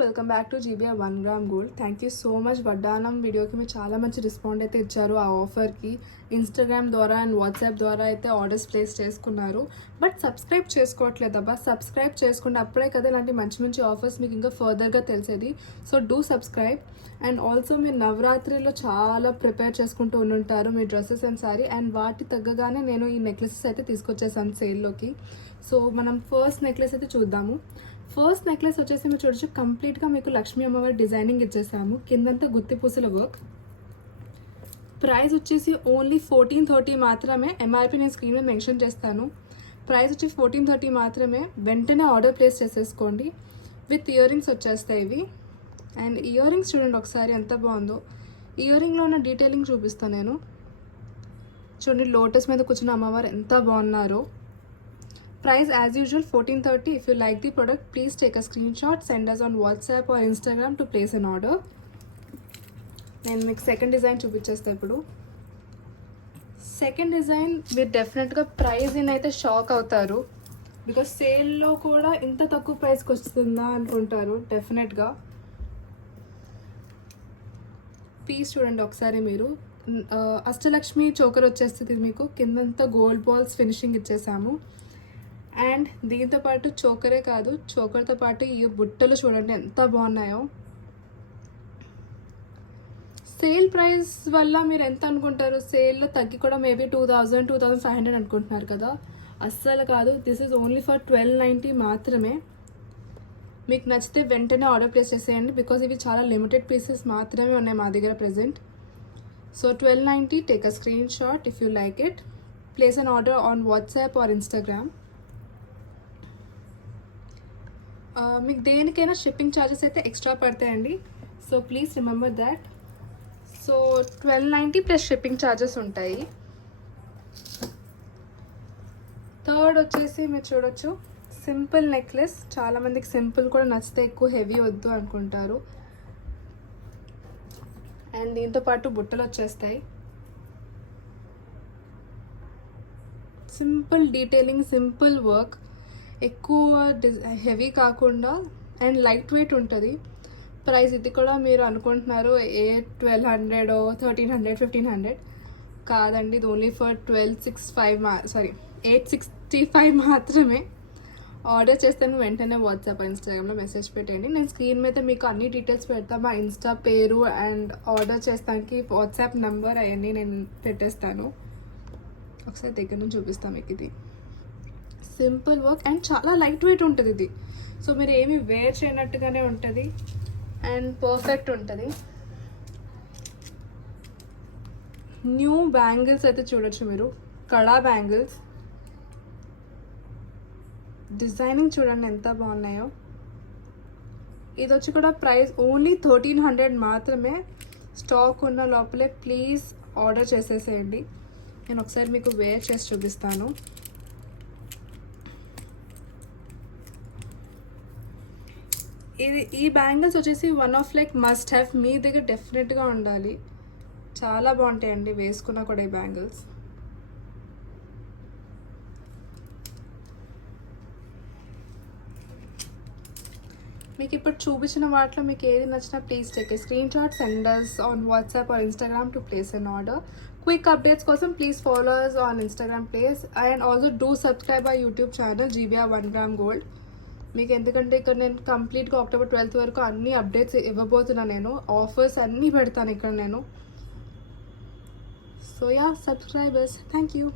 Welcome back to GBR 1 gram gold. Thank you so much. వడ్డానం వీడియోకి మీరు చాలా మంచి రెస్పాండ్ అయితే ఇచ్చారు. ఆ ఆఫర్కి ఇన్స్టాగ్రామ్ ద్వారా అండ్ వాట్సాప్ ద్వారా అయితే ఆర్డర్స్ ప్లేస్ చేసుకున్నారు. బట్ సబ్స్క్రైబ్ చేసుకోవట్లేదు అబ్బా. సబ్స్క్రైబ్ చేసుకుంటే అప్పుడే కదా ఇలాంటి మంచి మంచి ఆఫర్స్ మీకు ఇంకా ఫర్దర్గా తెలిసేది. So do subscribe. And also మీరు నవరాత్రిలో చాలా ప్రిపేర్ చేసుకుంటూ ఉంటారు మీ డ్రెస్సెస్ అండ్ సారీ. అండ్ వాటి తగ్గగానే నేను ఈ నెక్లెసెస్ అయితే తీసుకొచ్చేసాను సేల్లోకి. సో మనం ఫస్ట్ నెక్లెస్ అయితే చూద్దాము. ఫస్ట్ నెక్లెస్ వచ్చేసి మీరు చూడొచ్చు, కంప్లీట్గా మీకు లక్ష్మీ అమ్మవారి డిజైనింగ్ ఇచ్చేసాము. కిందంతా గుత్తి పూసల వర్క్. ప్రైస్ వచ్చేసి ఓన్లీ 1430 మాత్రమే. ఎంఆర్పి నేను స్క్రీన్ మీద మెన్షన్ చేస్తాను. ప్రైస్ వచ్చి 1430 మాత్రమే. వెంటనే ఆర్డర్ ప్లేస్ చేసేసుకోండి. విత్ ఇయర్ రింగ్స్ వచ్చేస్తాయి ఇవి. అండ్ ఇయర్ రింగ్స్ చూడండి ఒకసారి ఎంత బాగుందో. ఇయర్ రింగ్లో ఉన్న డీటెయిలింగ్ చూపిస్తాను నేను. చూడండి లోటస్ మీద కూర్చున్న అమ్మవారు ఎంత బాగున్నారో. Price as usual 1430. If you like the product, please take a screenshot, send us on WhatsApp or Instagram to place an order. నేను మీకు సెకండ్ డిజైన్ చూపించేస్తా. ఇప్పుడు సెకండ్ డిజైన్ మీరు డెఫినెట్గా ప్రైస్ అయితే షాక్ అవుతారు. బికాస్ సేల్లో కూడా ఇంత తక్కువ ప్రైస్కి వస్తుందా అనుకుంటారు డెఫినెట్గా. పీస్ చూడండి ఒకసారి మీరు. అష్టలక్ష్మి చోకర్ వచ్చేస్తుంది మీకు. కిందంతా గోల్డ్ బాల్స్ ఫినిషింగ్ ఇచ్చేసాము. అండ్ దీంతో పాటు చోకరే కాదు, చోకర్తో పాటు ఈ బుట్టలు చూడండి ఎంత బాగున్నాయో. సేల్ ప్రైస్ వల్ల మీరు ఎంత అనుకుంటారు? సేల్లో తగ్గి కూడా మేబీ 2500 అనుకుంటున్నారు కదా. అస్సలు కాదు. దిస్ ఈజ్ ఓన్లీ ఫర్ 1290 మాత్రమే. మీకు నచ్చితే వెంటనే ఆర్డర్ ప్లేస్ చేసేయండి. బికాజ్ ఇవి చాలా లిమిటెడ్ పీసెస్ మాత్రమే ఉన్నాయి మా దగ్గర present. So 1290, take a screen shot if you like it. Place an order on WhatsApp or Instagram. మీకు దేనికైనా షిప్పింగ్ ఛార్జెస్ అయితే ఎక్స్ట్రా పడతాయండి. So please remember that. So 1290 plus shipping charges ఉంటాయి. థర్డ్ వచ్చేసి మీరు చూడొచ్చు, సింపుల్ నెక్లెస్. చాలామందికి simple కూడా నచ్చితే ఎక్కువ హెవీ వద్దు అనుకుంటారు. అండ్ దీంతో పాటు బుట్టలు వచ్చేస్తాయి. సింపుల్ డీటెయిలింగ్, సింపుల్ వర్క్, ఎక్కువ హెవీ కాకుండా అండ్ లైట్ వెయిట్ ఉంటుంది. ప్రైస్ ఇది కూడా మీరు అనుకుంటున్నారు 1200 1300 1500 కాదండి. ఇది ఓన్లీ ఫర్ 865 మాత్రమే. ఆర్డర్ చేస్తాను వెంటనే వాట్సాప్ ఇన్స్టాగ్రామ్లో మెసేజ్ పెట్టండి. నేను స్క్రీన్ మీద మీకు అన్ని డీటెయిల్స్ పెడతాను. మా ఇన్స్టా పేరు అండ్ ఆర్డర్ చేస్తానికి వాట్సాప్ నెంబర్ అవన్నీ నేను పెట్టేస్తాను. ఒకసారి దగ్గర నుంచి చూపిస్తాను మీకు. ఇది సింపుల్ వర్క్ అండ్ చాలా లైట్ వెయిట్ ఉంటుంది ఇది. సో మీరు ఏమి వేర్ చేయనట్టుగానే ఉంటుంది అండ్ పర్ఫెక్ట్ ఉంటుంది. న్యూ బ్యాంగిల్స్ అయితే చూడొచ్చు మీరు. కడా బ్యాంగిల్స్ డిజైనింగ్ చూడండి ఎంత బాగున్నాయో. ఇది వచ్చి కూడా ప్రైస్ ఓన్లీ 1300 మాత్రమే. స్టాక్ ఉన్న లోపలే ప్లీజ్ ఆర్డర్ చేసేసేయండి. నేను ఒకసారి మీకు వేర్ చేసి చూపిస్తాను. ఈ బ్యాంగిల్స్ వచ్చేసి one of like must have. మీ దగ్గర డెఫినెట్గా ఉండాలి. చాలా బాగుంటాయండి వేసుకున్నా కూడా ఈ బ్యాంగిల్స్. మీకు ఇప్పుడు చూపించిన వాటిలో మీకు ఏది నచ్చినా please take a screenshot, send us on WhatsApp or Instagram to place an order. Quick updates కోసం please follow us on Instagram page and also do subscribe our YouTube channel GBR 1 gram gold. మీకు ఎందుకంటే ఇక్కడ నేను కంప్లీట్గా October 12th వరకు అన్ని updates ఇవ్వబోతున్నాను. నేను ఆఫర్స్ అన్నీ పెడతాను ఇక్కడ నేను. So yeah, subscribers, thank you.